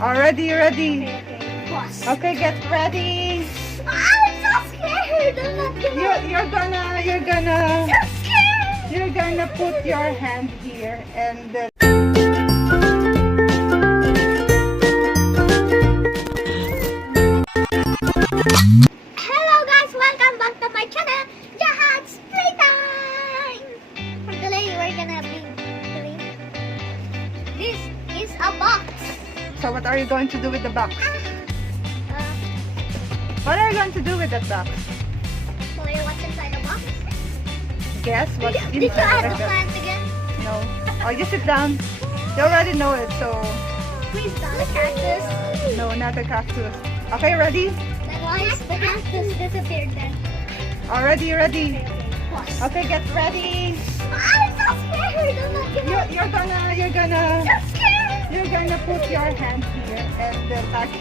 Already ready. Okay. Pause. Okay, get ready. I'm so scared. I'm not gonna. You're gonna put your hand here and Hello guys, welcome back to my channel, Johann's Playtime. Today we're gonna be doing. This is a box. so what are you going to do with the box? Uh, What are you going to do with that box? Wait, what's inside the box? Guess what's Did you add inside the the plant again? No. Oh, you sit down. You already know it, so Please don't. The cactus. no, not the cactus. Okay, ready? Then why is the cactus disappeared then? Already ready. Okay. Pause. Okay, get ready. I'm so scared. I'm not gonna. You're gonna put your hand here and touch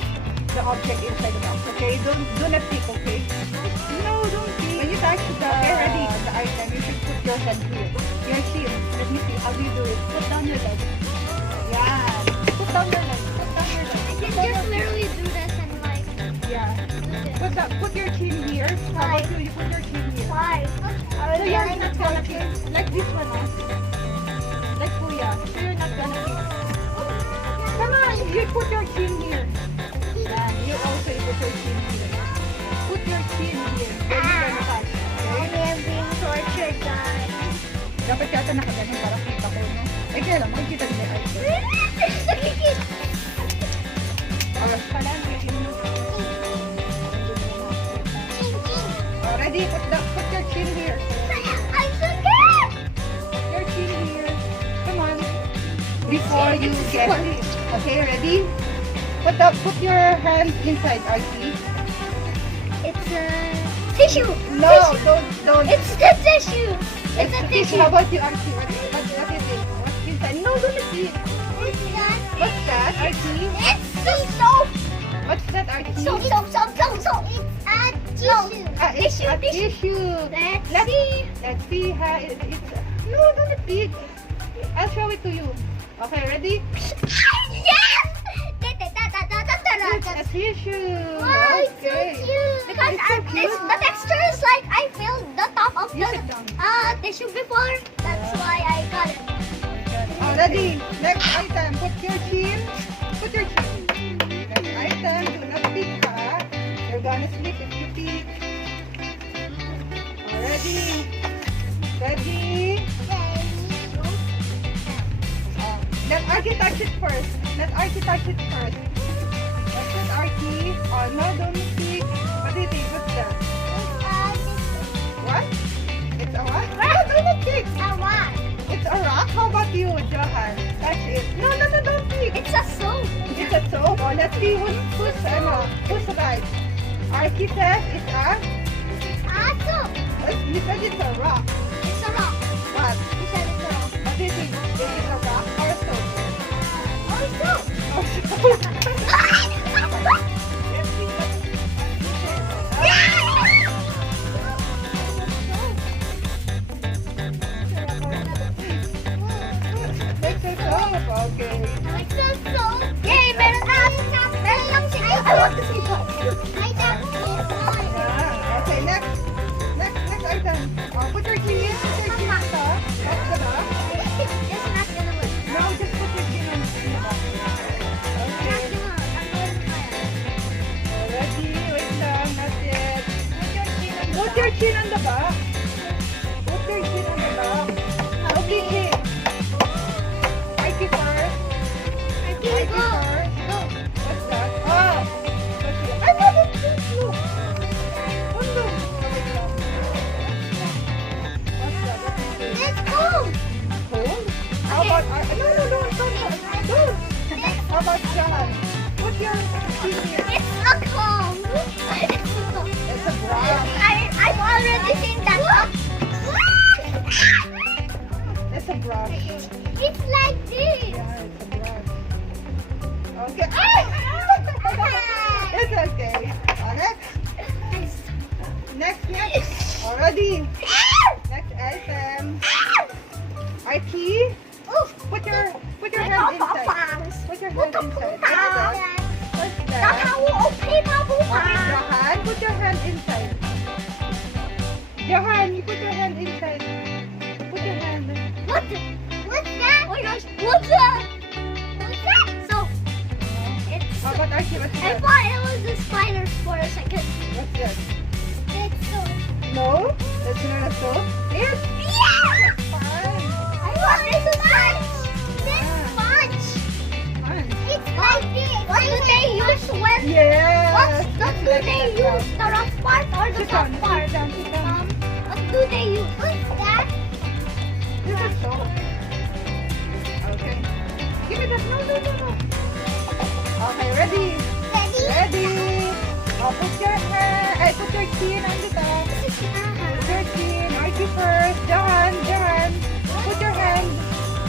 the object inside the box. Okay, do not pick. Okay. No, don't pick. When you touch the item, you should put your hand here. Your chin. Let me see. How do you do it? Put down your leg. Yeah. Put down your leg. Put down your leg. I can just literally do this and like. Yeah. Put your chin here. How about you? You put your chin here. Why? So you're not gonna pick. Like this one, like Kuya. So you're not gonna pick. Come on, you put your chin here. Yeah, you also put your chin here. Put your chin here. Then you're gonna touch. I Okay? am being tortured, guys. Dapat yata nakaganon para kita ko, no? Eh, kaya lang, makikita nila yung item. Alright, pala, ready? Put your chin here. I'm so scared. Put your chin here. Come on. Before you get it. Okay, ready? Put your hand inside, Archie. It's a tissue. No, Tissue. don't. It's the tissue. It's a tissue. How about you, Archie? What is it? What's inside? No, don't see. What's that? What's that, Archie? It's soap. What's that, Archie? Soap. It's a tissue. It's a tissue. Let's see how it's. No, don't peek. I'll show it to you. Okay, ready? Yes! It's a tissue. Wow, it's so Okay. cute. Because It's so cute. the texture is like I feel the top of You the sit down. tissue before. That's why I got it. Ready? Next item. Put your chin. Put your chin. Next item. Do not peek, ha? You're gonna slip if you peek. Ready? Ready? Let Archie touch it first. Let Archie touch it first. Let's put Archie. Oh no, don't peek. What do you think? What's that? What? It's a what? No, don't peek. It's a rock? How about you, Johann? Touch it. No, don't peek. It's a soap. It's a soap. Oh, let's see who's right. Archie says it's a... Soap. You said it's a rock. It's a rock. What? You said it's a rock. What do you think? Is it a rock or a soap? Oh, soap. Oh, soap. Let's see It's a soap. Okay. It's a soap. Yay, meron lang si I want to see what. My dad is mine. Yeah. Okay, next item. Oh, put your chin in. Put your chin sa. That's the back. It's not gonna work. No, just put your chin on the back. Okay. Ready? Wait lang. Not yet. Put your chin on the back. Put your chin on the back. Okay. Archie first. Archie first. What's that? Oh. What's it? I love it. Look. Oh, look. Oh, wait lang. What's that? What is it? It's cool. Cool? How about... Don't. How about Johann? Put your chin here. It's a comb. It's a brush. I've already seen that. It's a brush. It's like this. Yeah, it's a brush. Okay. It's okay. Next. Already. Next item. Archie, put your hand inside. Put your hand inside. What's that? How about Archie? What's I that? thought it was the spiders for a second. What's that? It's so. No, that's not a soap. It's Yeah! fun. I thought it's a sponge. This sponge. Fun. It's like this. What do they use when? Yes. What do they use? The rough part or the Sit down, soft part? sit down, sit down. What do they use? What's that? This is soap. Okay. Give it up. No, no, no, no. Okay, ready? Ready? Ready. Put your hand. Put your chin on the top. Put your chin. Archie first. Johann. Put your hand.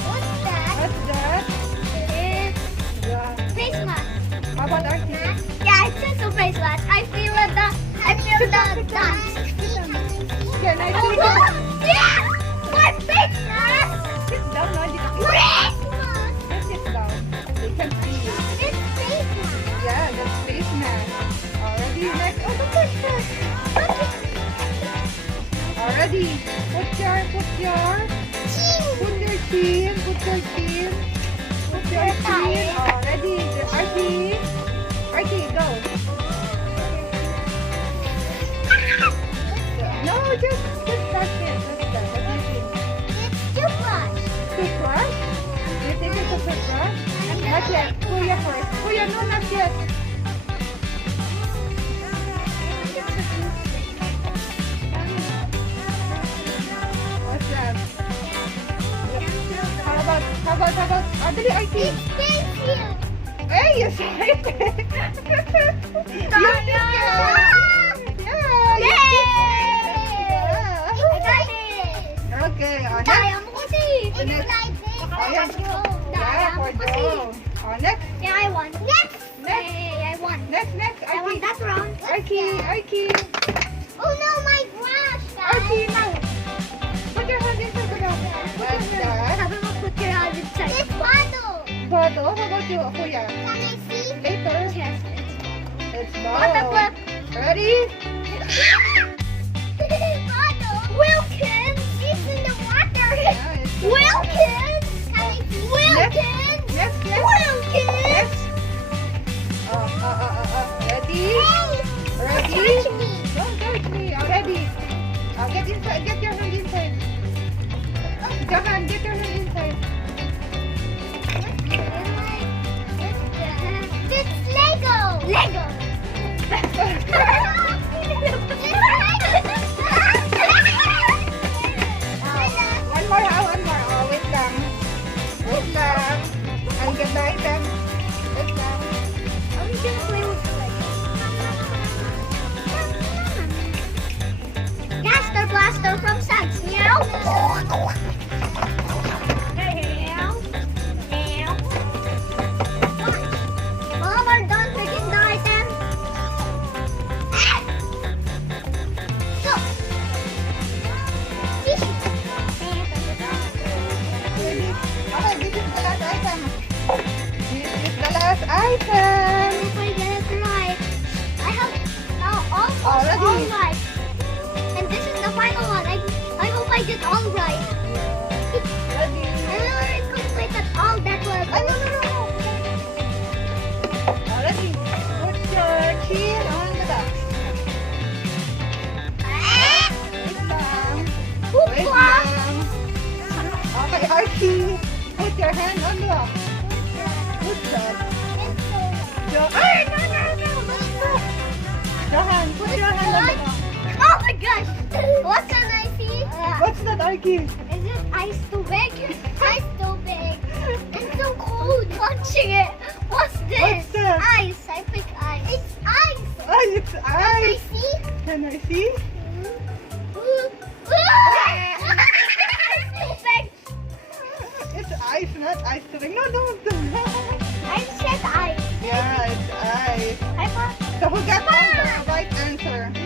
What's that? What's that? It's Yeah. face mask. How about Archie? Yeah, it's just a face mask. I feel the dust. Can I Oh, see look! it? Yeah! My face mask! Sit down, no, hindi ka Face mask! Just sit down. They can see you. It's face mask. Yeah, that's face mask. Already next. Oh, the first. Already. Put your Chin. chin. Put your chin. Already. Archie, go. No, just touch it. Just that. What do you think? It's toothbrush. Toothbrush? You think it's a toothbrush? Not yet. Kuya first. Kuya, no, not yet. What's that? How about, Adali, Archie? It's pencil. Hey, you said it. You did it. Yeah, you Yay! did it. I got it. Okay, Daya next. mo kasi. It's Next. like this. Ayan. Daya Yeah, mo for kasi. Joe. Next. Yeah, I won. Next. Next. Hey, I won. Next, I won Archie. that round. Archie. Oh no, my brush, guys. Archie, now. Put your hand inside the bottle. What's that? Sabi mo, put your hand inside. It's bottle. Bottle? How about you, Kuya? Can I see? Later. Yes. It's Bottle. bottle. Ready? Bottle. Wilkins. It's in the water. Yeah, it's Wilkins. Can I see? Wilkins. Next. Wilkins. Ready? Hey. Ready? Touch me. Don't touch me. Already. Get inside. Get your hand inside. Johann, get your hand inside. It's Lego. Lego. One more. Oh, wait lang. I'll get the item. Wait lang. I'm gonna play with Lego. Gaster Blaster from Sans. Meow. Meow. Meow. Mom, we're done picking the item. Go. Okay, this is the last item. This is the last item. If I get it right, I have almost Already. all right. And this is the final one. I hope I did all right. Ready? I already completed all that was. No. Already. Put your chin on the box. Wait lang. Wait lang. Okay, Archie. Put your hand on the box. What's that? Ay, no. Johann, put your hand on the box. Oh my gosh! What can I see? What's that, Archie? Is it ice too big? Ice too big. It's so cold touching it. What's this? What's that? Ice. I pick ice. It's ice. Ay, it's Can I ice. see? Can I see? It's too big. It's ice, not ice tubig. No, don't. I said ice. Yeah, it's ice. I thought So who got all the right answer? me.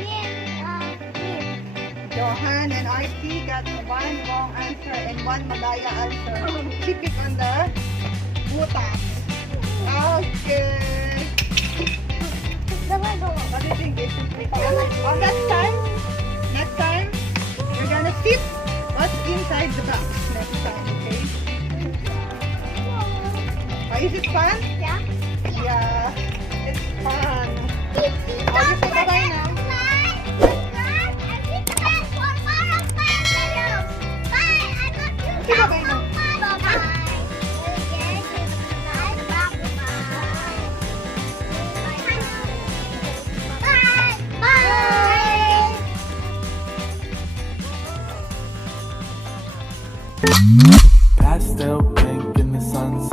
Johann and Archie got one wrong answer and one Malaya answer. She picked on the butas. Okay. The Lego. What do you think? It's oh, next time, we're gonna see what's inside the box next time, okay? Oh, is it fun? Yeah. Yeah. Pan. Don't Oh, you say forget bye-bye to now. like, subscribe, and hit the bell for more of my videos. Bye! I love you Okay, guys bye-bye so now. much. Bye-bye. Okay, bye. Bye. Bye. Pastel pink in the sunset.